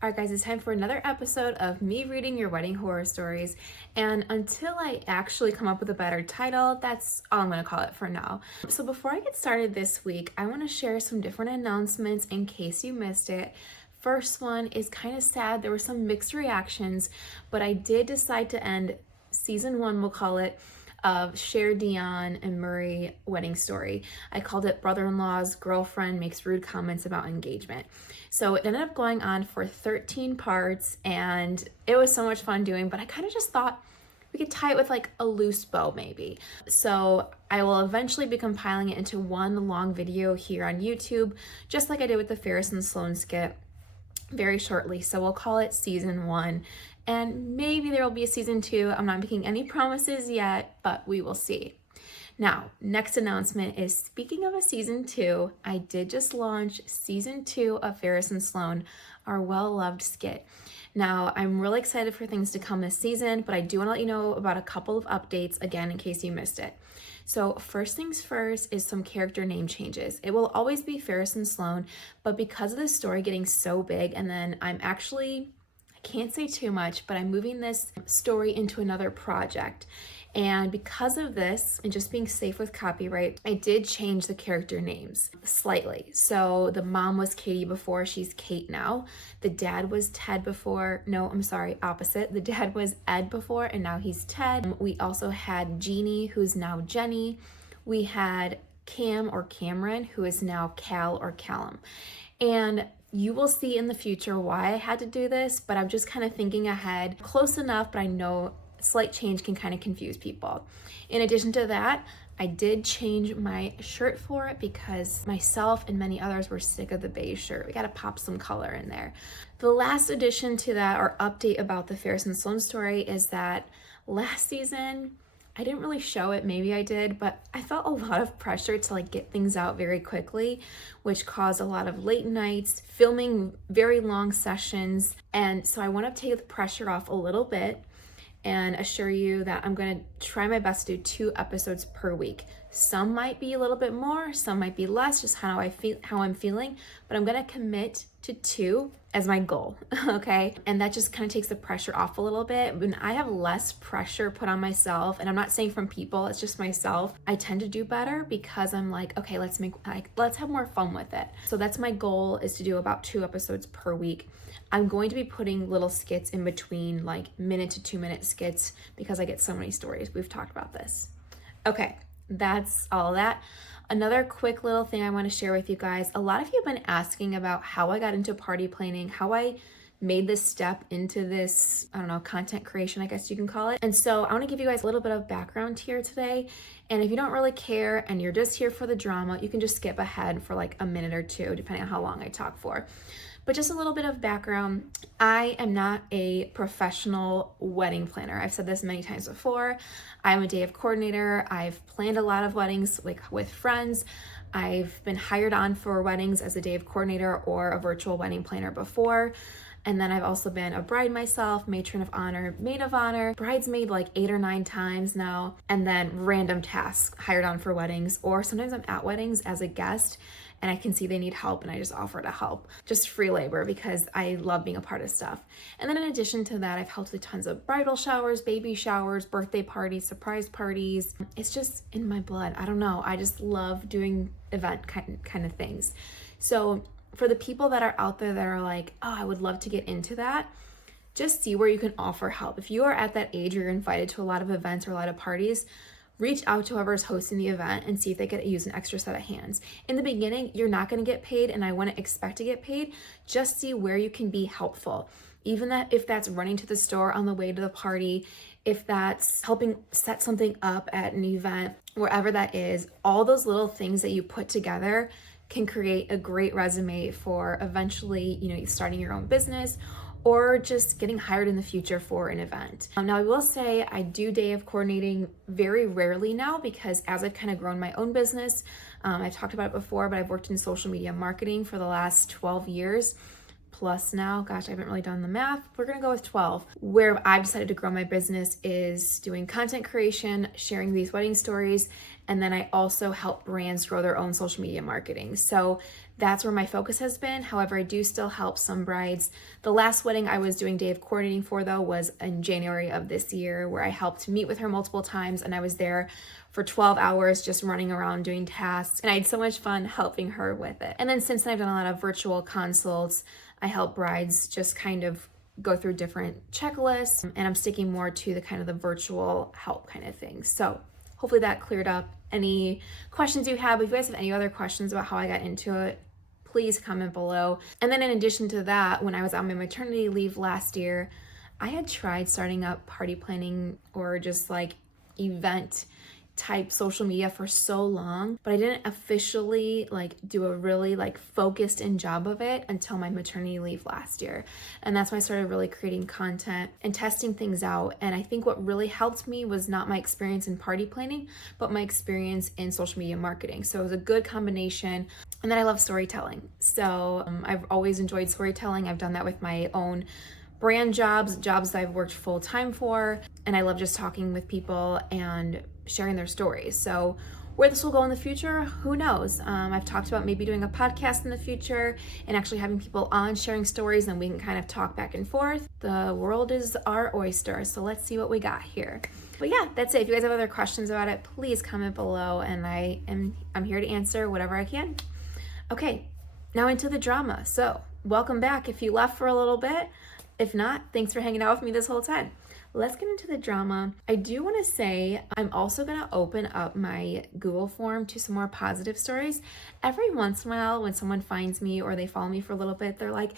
All right, guys, it's time for another episode of me reading your wedding horror stories. And until I actually come up with a better title, that's all I'm going to call it for now. So before I get started this week, I want to share some different announcements in case you missed it. First one is kind of sad. There were some mixed reactions, but I did decide to end season 1, we'll call it, of Cher, Dion, and Murray wedding story. I called it Brother-in-Law's Girlfriend Makes Rude Comments About Engagement. So it ended up going on for 13 parts, and it was so much fun doing, but I kind of just thought we could tie it with like a loose bow maybe. So I will eventually be compiling it into one long video here on YouTube, just like I did with the Ferris and Sloan skit very shortly. So we'll call it season 1. And maybe there will be a season 2. I'm not making any promises yet, but we will see. Now, next announcement is, speaking of a season 2, I did just launch season 2 of Ferris and Sloan, our well-loved skit. Now, I'm really excited for things to come this season, but I do want to let you know about a couple of updates, again, in case you missed it. So first things first is some character name changes. It will always be Ferris and Sloan, but because of this story getting so big, and then I can't say too much, but I'm moving this story into another project. And because of this, and just being safe with copyright, I did change the character names slightly. So the mom was Katie before, she's Kate now. The dad was Ted before, no, I'm sorry, opposite. The dad was Ed before, and now he's Ted. We also had Jeannie, who's now Jenny. We had Cam or Cameron, who is now Cal or Callum. And you will see in the future why I had to do this, but I'm just kind of thinking ahead. Close enough, but I know slight change can kind of confuse people. In addition to that, I did change my shirt for it because myself and many others were sick of the beige shirt. We got to pop some color in there. The last addition to that, or update about the Ferris and Sloan story, is that last season, I didn't really show it, maybe I did, but I felt a lot of pressure to like get things out very quickly, which caused a lot of late nights, filming very long sessions. And so I want to take the pressure off a little bit and assure you that I'm going to try my best to do 2 episodes per week. Some might be a little bit more, some might be less, just how I'm feeling, but I'm going to commit to 2 as my goal, okay? And that just kind of takes the pressure off a little bit. When I have less pressure put on myself, and I'm not saying from people, it's just myself, I tend to do better because I'm like, okay, let's have more fun with it. So that's my goal, is to do about 2 episodes per week. I'm going to be putting little skits in between, like 1 to 2 minute skits, because I get so many stories. We've talked about this. Okay, that's all that. Another quick little thing I want to share with you guys. A lot of you have been asking about how I got into party planning, how I made this step into this, I don't know, content creation, I guess you can call it. And so I want to give you guys a little bit of background here today. And if you don't really care and you're just here for the drama, you can just skip ahead for like a minute or 2, depending on how long I talk for. But just a little bit of background, I am not a professional wedding planner. I've said this many times before. I'm a day of coordinator. I've planned a lot of weddings like with friends. I've been hired on for weddings as a day of coordinator or a virtual wedding planner before. And then I've also been a bride myself, matron of honor, maid of honor, bridesmaid like 8 or 9 times now, and then random tasks hired on for weddings, or sometimes I'm at weddings as a guest and I can see they need help and I just offer to help. Just free labor because I love being a part of stuff. And then in addition to that, I've helped with tons of bridal showers, baby showers, birthday parties, surprise parties. It's just in my blood. I don't know. I just love doing event kind of things. So for the people that are out there that are like, oh, I would love to get into that, just see where you can offer help. If you are at that age where you're invited to a lot of events or a lot of parties, reach out to whoever's hosting the event and see if they could use an extra set of hands. In the beginning, you're not going to get paid, and I wouldn't expect to get paid. Just see where you can be helpful. Even that, if that's running to the store on the way to the party, if that's helping set something up at an event, wherever that is, all those little things that you put together can create a great resume for eventually, starting your own business or just getting hired in the future for an event. Now, I will say I do day of coordinating very rarely now, because as I've kind of grown my own business, I talked about it before, but I've worked in social media marketing for the last 12 years. Plus now, gosh, I haven't really done the math. We're gonna go with 12. Where I've decided to grow my business is doing content creation, sharing these wedding stories, and then I also help brands grow their own social media marketing. So that's where my focus has been. However, I do still help some brides. The last wedding I was doing day of coordinating for, though, was in January of this year, where I helped meet with her multiple times, and I was there for 12 hours just running around doing tasks, and I had so much fun helping her with it. And then since then, I've done a lot of virtual consults. I help brides just kind of go through different checklists, and I'm sticking more to the kind of the virtual help kind of thing. So hopefully that cleared up any questions you have. If you guys have any other questions about how I got into it, please comment below. And then in addition to that, when I was on my maternity leave last year, I had tried starting up party planning or just like event type social media for so long, but I didn't officially like do a really like focused in job of it until my maternity leave last year. And that's when I started really creating content and testing things out. And I think what really helped me was not my experience in party planning, but my experience in social media marketing. So it was a good combination. And then I love storytelling. So I've always enjoyed storytelling. I've done that with my own brand jobs that I've worked full time for. And I love just talking with people and sharing their stories. So where this will go in the future, who knows? I've talked about maybe doing a podcast in the future and actually having people on sharing stories, and we can kind of talk back and forth. The world is our oyster, so let's see what we got here. But yeah, that's it. If you guys have other questions about it, please comment below, and I'm here to answer whatever I can. Okay, now into the drama. So welcome back if you left for a little bit. If not, thanks for hanging out with me this whole time. Let's get into the drama. I do want to say I'm also going to open up my Google form to some more positive stories. Every once in a while when someone finds me or they follow me for a little bit, they're like,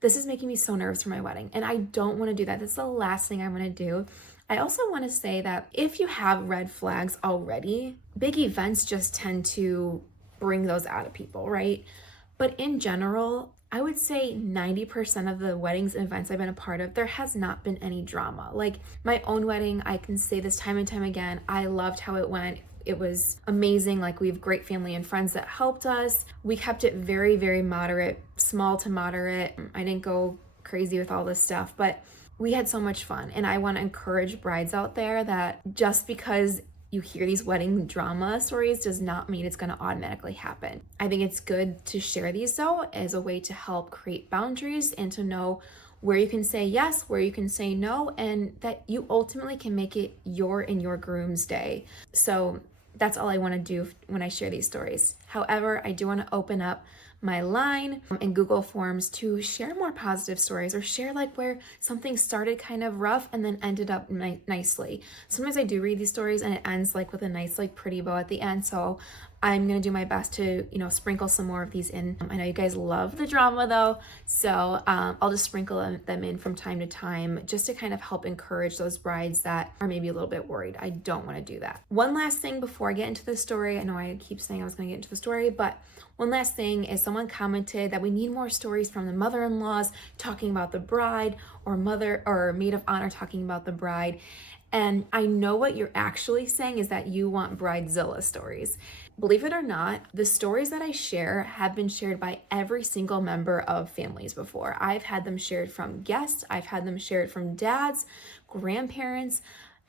this is making me so nervous for my wedding. And I don't want to do that. That's the last thing I want to do. I also want to say that if you have red flags already, big events just tend to bring those out of people, right? But in general, I would say 90% of the weddings and events I've been a part of, there has not been any drama. Like my own wedding, I can say this time and time again, I loved how it went. It was amazing. Like we have great family and friends that helped us. We kept it very, very moderate, small to moderate. I didn't go crazy with all this stuff, but we had so much fun. And I want to encourage brides out there that just because you hear these wedding drama stories does not mean it's going to automatically happen. I think it's good to share these though as a way to help create boundaries and to know where you can say yes, where you can say no, and that you ultimately can make it your and your groom's day. So that's all I want to do when I share these stories. However, I do want to open up my line and Google Forms to share more positive stories or share like where something started kind of rough and then ended up nicely. Sometimes I do read these stories and it ends like with a nice like pretty bow at the end. So I'm going to do my best to, sprinkle some more of these in. I know you guys love the drama though, so I'll just sprinkle them in from time to time just to kind of help encourage those brides that are maybe a little bit worried. I don't want to do that. One last thing before I get into the story. I know I keep saying I was going to get into the story, but one last thing is someone commented that we need more stories from the mother-in-laws talking about the bride or mother or maid of honor talking about the bride. And I know what you're actually saying is that you want Bridezilla stories. Believe it or not, the stories that I share have been shared by every single member of families before. I've had them shared from guests, I've had them shared from dads, grandparents,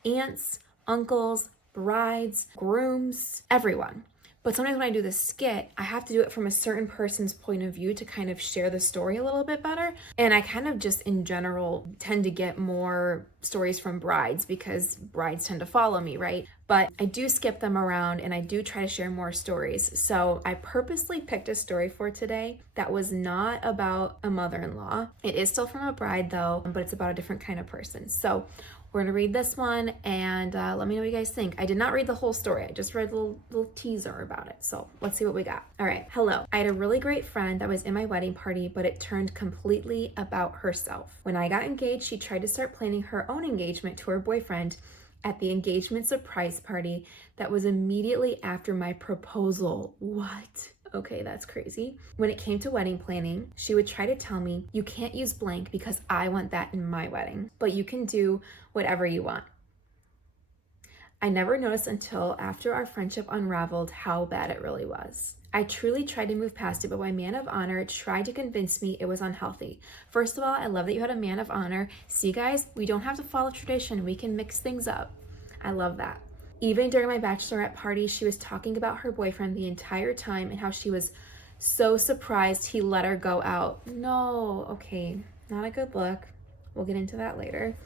aunts, uncles, brides, grooms, everyone. But sometimes when I do the skit, I have to do it from a certain person's point of view to kind of share the story a little bit better. And I kind of just in general tend to get more stories from brides because brides tend to follow me, right? But I do skip them around and I do try to share more stories. So I purposely picked a story for today that was not about a mother-in-law. It is still from a bride though, but it's about a different kind of person. So we're going to read this one and let me know what you guys think. I did not read the whole story. I just read a little teaser about it. So let's see what we got. All right. Hello. I had a really great friend that was in my wedding party, but it turned completely about herself. When I got engaged, she tried to start planning her own engagement to her boyfriend at the engagement surprise party that was immediately after my proposal. What? Okay, that's crazy. When it came to wedding planning, she would try to tell me, you can't use blank because I want that in my wedding, but you can do whatever you want. I never noticed until after our friendship unraveled how bad it really was. I truly tried to move past it, but my man of honor tried to convince me it was unhealthy. First of all, I love that you had a man of honor. See guys, we don't have to follow tradition. We can mix things up. I love that. Even during my bachelorette party, she was talking about her boyfriend the entire time and how she was So surprised he let her go out. No, okay, not a good look. We'll get into that later.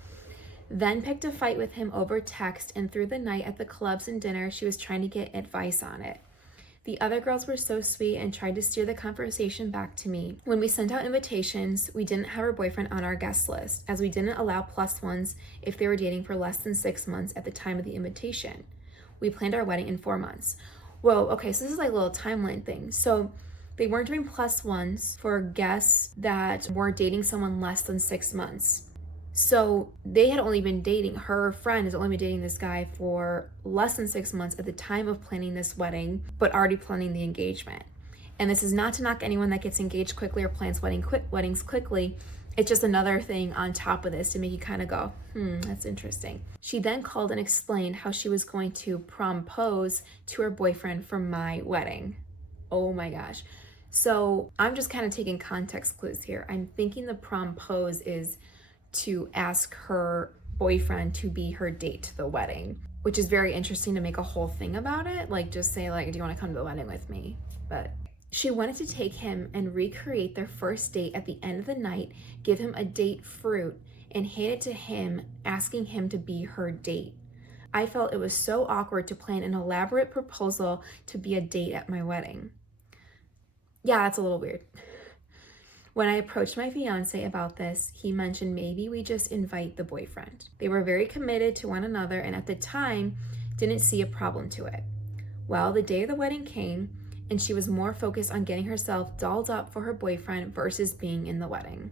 Then picked a fight with him over text, and through the night at the clubs and dinner, she was trying to get advice on it. The other girls were so sweet and tried to steer the conversation back to me. When we sent out invitations, we didn't have her boyfriend on our guest list, as we didn't allow plus ones if they were dating for less than 6 months at the time of the invitation. We planned our wedding in 4 months. Whoa, okay, so this is like a little timeline thing. So they weren't doing plus ones for guests that weren't dating someone less than 6 months. So they had only been dating, her friend has only been dating this guy for less than 6 months at the time of planning this wedding, but already planning the engagement. And this is not to knock anyone that gets engaged quickly or plans weddings quickly. It's just another thing on top of this to make you kind of go, that's interesting. She then called and explained how she was going to propose to her boyfriend for my wedding. Oh my gosh. So I'm just kind of taking context clues here. I'm thinking the propose is to ask her boyfriend to be her date to the wedding, which is very interesting to make a whole thing about it. Like just say like, do you want to come to the wedding with me? But she wanted to take him and recreate their first date at the end of the night, give him a date fruit, and hand it to him, asking him to be her date. I felt it was so awkward to plan an elaborate proposal to be a date at my wedding. Yeah, that's a little weird. When I approached my fiance about this, he mentioned maybe we just invite the boyfriend. They were very committed to one another and at the time didn't see a problem to it. Well, the day of the wedding came and she was more focused on getting herself dolled up for her boyfriend versus being in the wedding.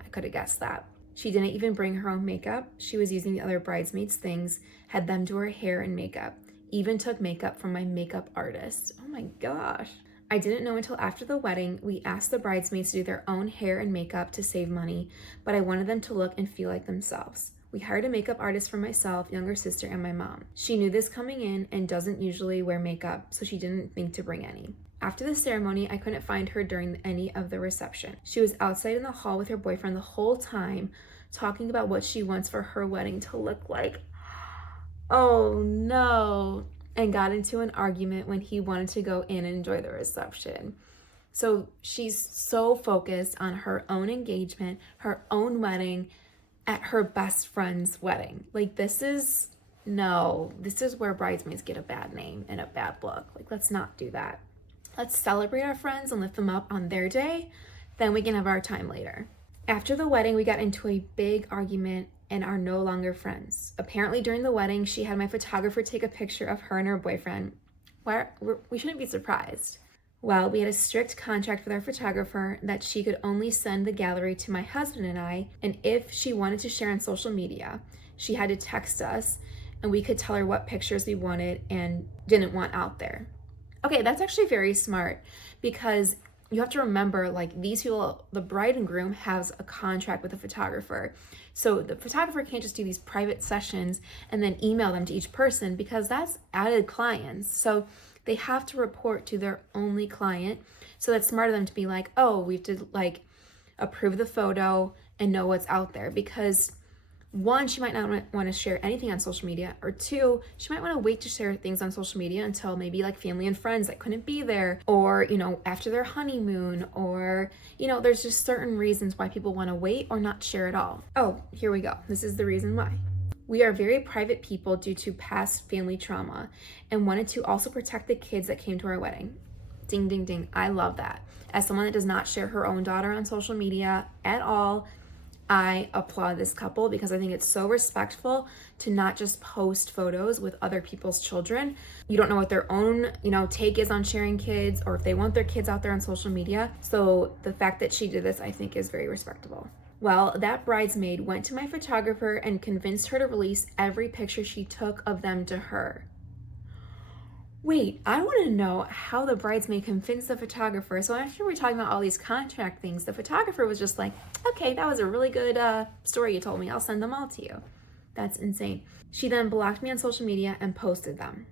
I could have guessed that. She didn't even bring her own makeup. She was using the other bridesmaids' things, had them do her hair and makeup, even took makeup from my makeup artist. Oh my gosh. I didn't know until after the wedding. We asked the bridesmaids to do their own hair and makeup to save money, but I wanted them to look and feel like themselves. We hired a makeup artist for myself, younger sister, and my mom. She knew this coming in and doesn't usually wear makeup, so she didn't think to bring any. After the ceremony, I couldn't find her during any of the reception. She was outside in the hall with her boyfriend the whole time, talking about what she wants for her wedding to look like. Oh no. And got into an argument when he wanted to go in and enjoy the reception. So she's so focused on her own engagement, her own wedding, at her best friend's wedding. Like this is where bridesmaids get a bad name and a bad look. Like let's not do that. Let's celebrate our friends and lift them up on their day. Then we can have our time later. After the wedding, we got into a big argument and are no longer friends. Apparently during the wedding, she had my photographer take a picture of her and her boyfriend. We shouldn't be surprised. Well, we had a strict contract with our photographer that she could only send the gallery to my husband and I, and if she wanted to share on social media, she had to text us and we could tell her what pictures we wanted and didn't want out there. Okay, that's actually very smart because you have to remember, like these people, the bride and groom has a contract with the photographer. So the photographer can't just do these private sessions and then email them to each person because that's added clients. So they have to report to their only client. So that's smart of them to be like, oh, we have to like approve the photo and know what's out there because one, she might not want to share anything on social media, or two, she might want to wait to share things on social media until maybe like family and friends that couldn't be there, or, you know, after their honeymoon, or, you know, there's just certain reasons why people want to wait or not share at all. Oh, here we go. This is the reason why. We are very private people due to past family trauma and wanted to also protect the kids that came to our wedding. Ding, ding, ding. I love that. As someone that does not share her own daughter on social media at all, I applaud this couple because I think it's so respectful to not just post photos with other people's children. You don't know what their own, take is on sharing kids or if they want their kids out there on social media. So the fact that she did this, I think, is very respectable. Well, that bridesmaid went to my photographer and convinced her to release every picture she took of them to her. Wait, I want to know how the bridesmaid convinced the photographer. So after we're talking about all these contract things, the photographer was just like, okay, that was a really good story you told me. I'll send them all to you. That's insane. She then blocked me on social media and posted them.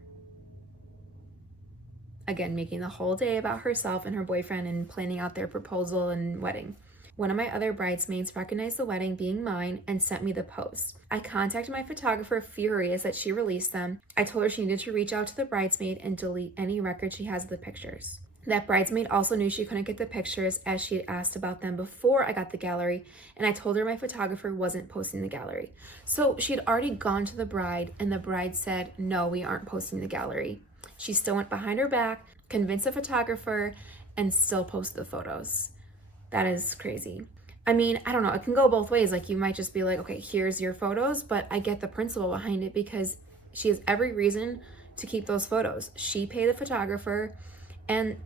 Again, making the whole day about herself and her boyfriend and planning out their proposal and wedding. One of my other bridesmaids recognized the wedding being mine and sent me the post. I contacted my photographer, furious that she released them. I told her she needed to reach out to the bridesmaid and delete any record she has of the pictures. That bridesmaid also knew she couldn't get the pictures as she had asked about them before I got the gallery, and I told her my photographer wasn't posting the gallery. So she had already gone to the bride, and the bride said, no, we aren't posting the gallery. She still went behind her back, convinced the photographer, and still posted the photos. That is crazy. I mean, I don't know, it can go both ways. Like, you might just be like, okay, here's your photos, but I get the principle behind it because she has every reason to keep those photos. She paid the photographer, and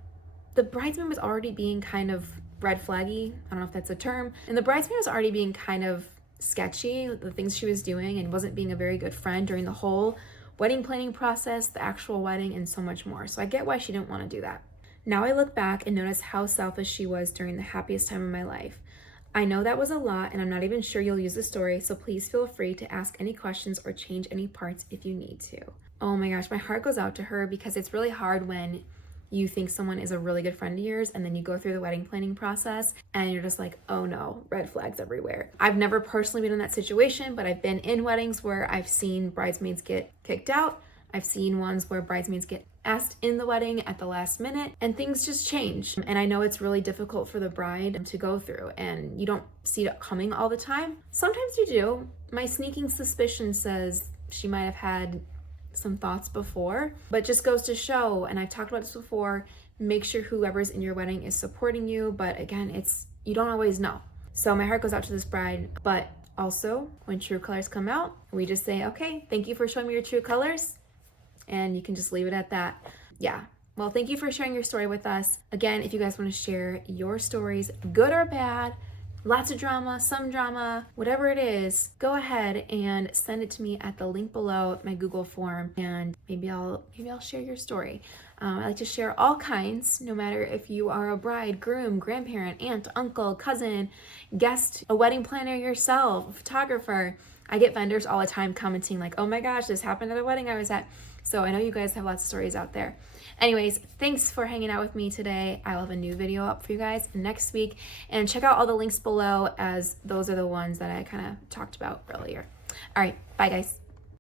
the bridesmaid was already being kind of red flaggy. I don't know if that's a term. And the bridesmaid was already being kind of sketchy, the things she was doing, and wasn't being a very good friend during the whole wedding planning process, the actual wedding, and so much more. So I get why she didn't want to do that. Now I look back and notice how selfish she was during the happiest time of my life. I know that was a lot, and I'm not even sure you'll use the story, so please feel free to ask any questions or change any parts if you need to. Oh my gosh, my heart goes out to her because it's really hard when you think someone is a really good friend of yours and then you go through the wedding planning process and you're just like, oh no, red flags everywhere. I've never personally been in that situation, but I've been in weddings where I've seen bridesmaids get kicked out. I've seen ones where bridesmaids get asked in the wedding at the last minute and things just change. And I know it's really difficult for the bride to go through and you don't see it coming all the time. Sometimes you do. My sneaking suspicion says she might have had some thoughts before, but just goes to show, and I've talked about this before, make sure whoever's in your wedding is supporting you. But again, you don't always know. So my heart goes out to this bride, but also when true colors come out, we just say, okay, thank you for showing me your true colors. And you can just leave it at that. Yeah. Well, thank you for sharing your story with us. Again, if you guys want to share your stories, good or bad, lots of drama, some drama, whatever it is, go ahead and send it to me at the link below, my Google form, and maybe I'll share your story. I like to share all kinds, no matter if you are a bride, groom, grandparent, aunt, uncle, cousin, guest, a wedding planner yourself, a photographer. I get vendors all the time commenting like, oh my gosh, this happened at a wedding I was at. So I know you guys have lots of stories out there. Anyways, thanks for hanging out with me today. I'll have a new video up for you guys next week. And check out all the links below, as those are the ones that I kind of talked about earlier. All right, bye guys.